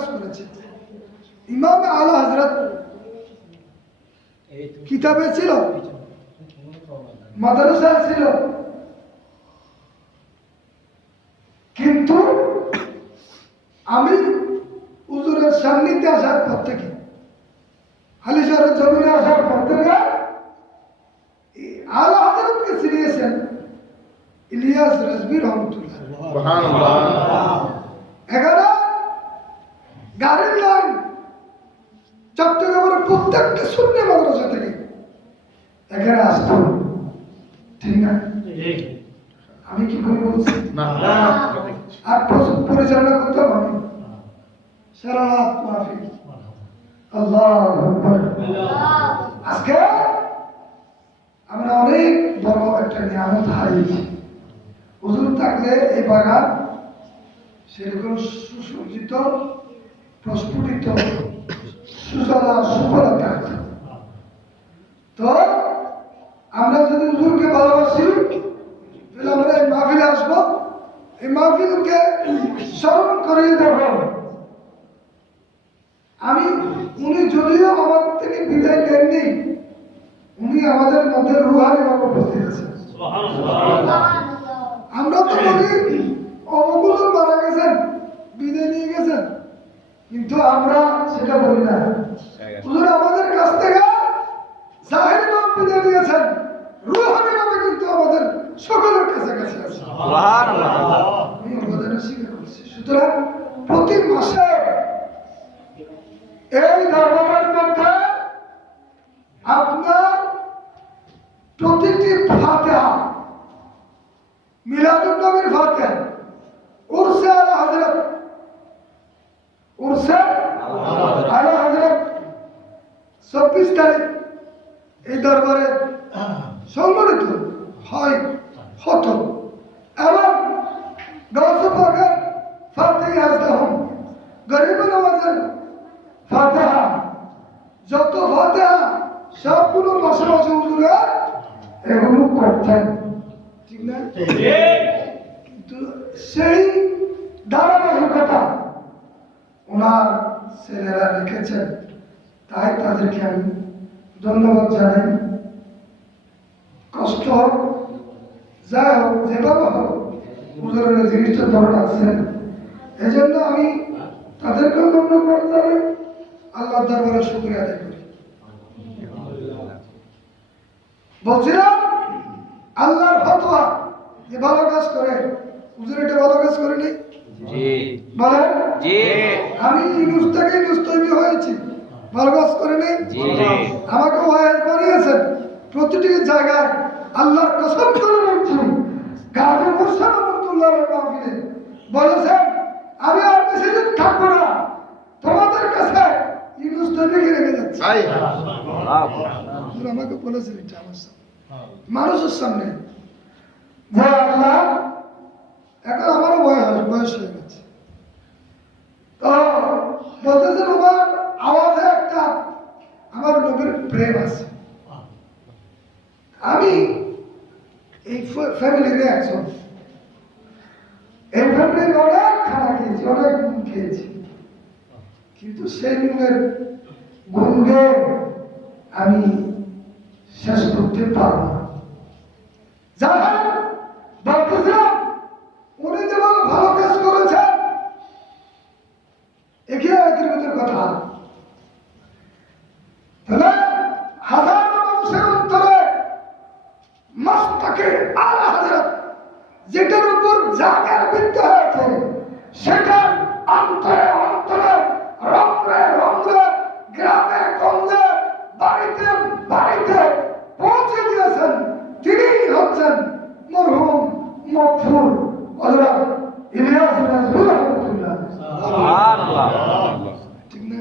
কাজ করেছে ইমাম আলা হজরত কিতাবে ছিল? মাদ্রাসা ছিল। কিন্তু আমি হুজুরের সান্নিধ্যে আসার পর থেকে হালিশহরের জমিনে আসার পর থেকে এই আলা হজরতকে চিনিয়েছেন ইলিয়াস রাজবি রহমতুল্লাহ। এখানে গাড়ির লাইন। চট্টগ্রামের প্রত্যেকটা শূন্য মাদ্রাসা থেকে এখানে আসতো ঠিক না? আমি কি করে বলছি? আর প্রচুর পরিচালনা করতে হবে সারা রাত মাহফিল। আল্লাহ আজকে আমরা অনেক বড় একটা নিয়ামত হারিয়েছি। হুজুর থাকলে এই বাগান সেরকম সুসজ্জিত প্রস্ফুটিত সুজলা সুফলা থাকত তো আমরা যদি হুজুরকে ভালোবাসি তাহলে আমরা এই মাহফিলে আসব। এই মাহফিলকে স্মরণ করিয়ে দেব। আমি উনি যদিও আমার থেকে বিদায় নেননি উনি আমাদের মধ্যে রুহানি ভাবে উপস্থিত আছেন। আমরা তো বলি আমরা সেটা বলি না। হুজুর আমাদের কাছ থেকে জাহির বিদায় নিয়েছেন রুহানি ভাবে কিন্তু আমাদের সকলের কাছে কাছে আছে আমি অবদান স্বীকার করছি। সুতরাং প্রতি মাসে এই ধর্মের মধ্যে আপনার প্রতিটি ফাতেহা মিলাদুল নবীর উরসে আলা হযরত উরসে আলা হযরত চব্বিশ তারিখ এই দরবারে সংগঠিত হয় হতো এবং গৌস পাকের ফাতেহ আজদাহম গরিব নওয়াজের ফাতেহা। যত ফাতেহা সবগুলো মাসে মাসে এগুলো করতেন। ঠিক না কিন্তু সেই ধারাবাহিকতা ওনার ছেলেরা রেখেছেন তাই তাদেরকে আমি ধন্যবাদ জানাই। কষ্ট হোক যাই হোক, যেভাবে হোক হুজুরের জিনিসটা ধরে রাখছেন। এই জন্য আমি তাদেরকেও ধন্যবাদ জানাই। আল্লাহ দরবারে শুক্রিয়া আদায় করি। বলছিলাম, আল্লাহর ফতোয়া যে ভালো কাজ করে, হুজুর এটা ভালো কাজ করেনি? বলেন আমি ইউনুস থেকে ইউনুস তৈরি হয়েছি। ভালো কাজ করেনি আমাকে ওয়াইজ বানিয়েছেন। প্রতিটি জায়গায় আল্লাহর কসম করে বলছি গাজী মুরসাদ রহমতুল্লাহ মাহফিলে বলেছেন আমি আর বেশি দিন থাকব না। তোমাদের কাছে ইউনুস তৈরি রেখে যাচ্ছি। আমাকে বলেছেন এটা আমার সামনে। মানুষের সামনে। যে আল্লাহ এখন আমারও বয়স বয়স হয়ে গেছে। তো বলতেছেন আমার আওয়াজে একটা আমার নবীর প্রেম আছে। আমি এই ফ্যামিলির একজন। এই ফ্যামিলির অনেক খানা খেয়েছি, অনেক গুণ খেয়েছি। কিন্তু সেই গুণের গুণকে আমি শেষ করতে পারব না। যারা হযরত ইলিয়াস রাজুল রহমাতুল্লাহ ঠিক না?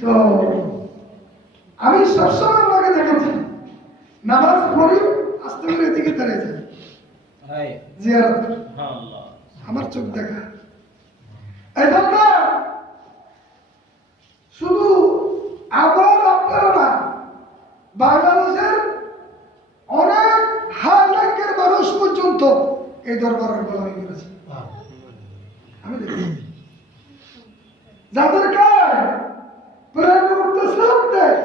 তো আমি সবসময় ওনাকে দেখেছি। নামাজ পড়ি আস্তে করে এদিকে দাঁড়িয়ে যায়। জিয়ারত। আমার চোখ দেখা। এই জন্য শুধু আমার আপনারা না বাংলাদেশের এই দরবারের গোলামি করেছে। আমি যাদের দেয়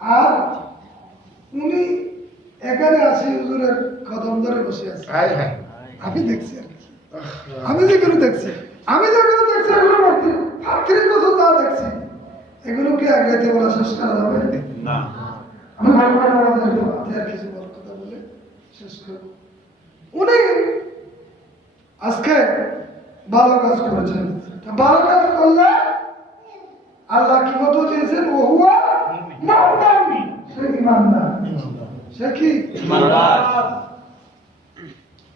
আর উনি এখানে আসি হুজুরের কদম ধরে বসে আছে। আমি দেখছি আর কি। আমি যেগুলো দেখছি। আমি যেগুলো দেখছি এগুলো বছর যা দেখছি এগুলো কি আগাইতে বলা শেষ করা যাবে? না। আমি আমাদের আর কিছু বড় কথা বলে শেষ করব উনি আজকে ভালো কাজ করেছেন। ভালো কাজ করলে আল্লাহ কি মতো দিয়েছেন? ও হুয়া মুমিন সে ইমানদার। সে কি?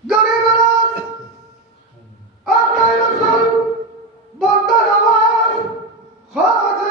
গরিব মানুষ আকাই রসুল বন্দা নওয়াজ খাজা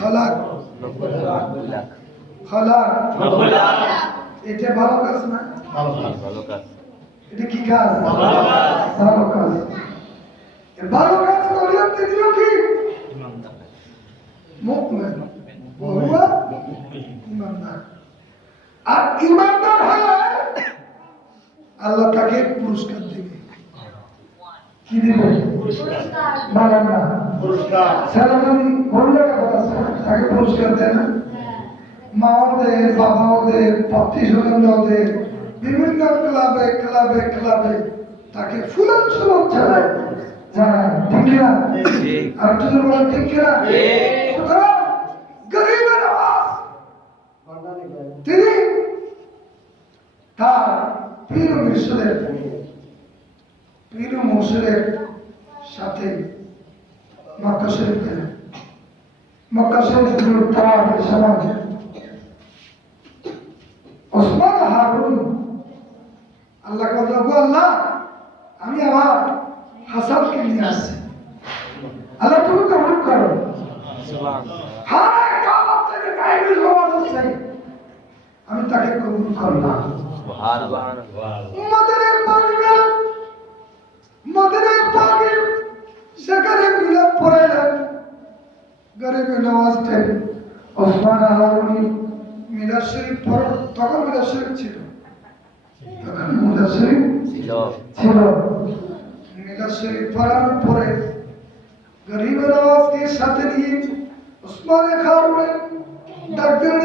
হলাক এটা ভালো কাজ না? এটা কি কাজ? ভালো কাজ। ভালো কাজ করলে তিনিও কি? মুকমেন। ইমানদার। আর ইমানদার হলে আল্লাহ তাকে পুরস্কার দেবে। কি দেবে? বলেন না। ছেলে যদি বললে কথা তাকে পুরস্কার দেয় না? মাও দেয় বাবাও দেয় পত্নী স্বজনরাও দেয় বিভিন্ন ক্লাবে ক্লাবে ক্লাবে তাকে ফুলন সুলন ছাড়ায় জানায় ঠিক কিনা? আর একটু বলেন ঠিক কিনা? সুতরাং গরিবের আওয়াজ। তিনি তার পীর মিশরের পীর। সাথে মক্কা শরীফ গেলেন। মক্কা শরীফ তার সমাজে। ওসমান হারুন আল্লাহ কথা আল্লাহ আমি আমার হাসানকে নিয়ে আসছি। আল্লাহ তুমি কবুল করো। আমি তাকে কবুল করলাম। মদিনার পাগল মদিনার পাগল। গরিবে নওয়াজ টেন ওসমান হারুনি মিলাদ শরীফ পড় তখন মিলাদ শরীফ ছিল। তখন মিলাদ শরীফ ছিল। মিলাদ শরীফ পড়ানোর পরে গরিবে নওয়াজকে সাথে নিয়ে ওসমান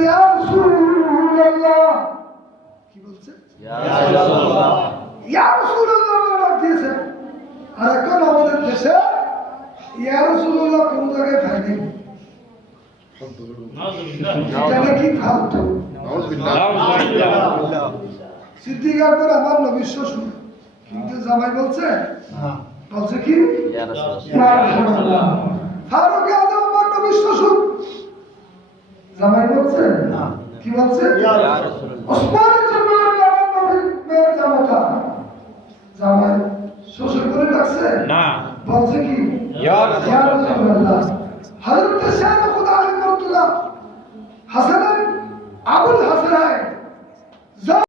ইয়া রাসূলুল্লাহ। কি বলছে? ইয়া রাসূলুল্লাহ। আর এখন আমাদের দেশে ইয়া রাসূলুল্লাহ কোন জায়গায় পাইনি সিদ্দিক আকবর আমার নবীর শ্বশুর কিন্তু জামাই বলছে বলছে কি ফারুক আজম আমার নবীর শ্বশুর জামাই বলছে কি বলছে ওসমান জামাতা জামাই শ্বশুর করে ডাকছে না বলছে কি ইয়া Água não.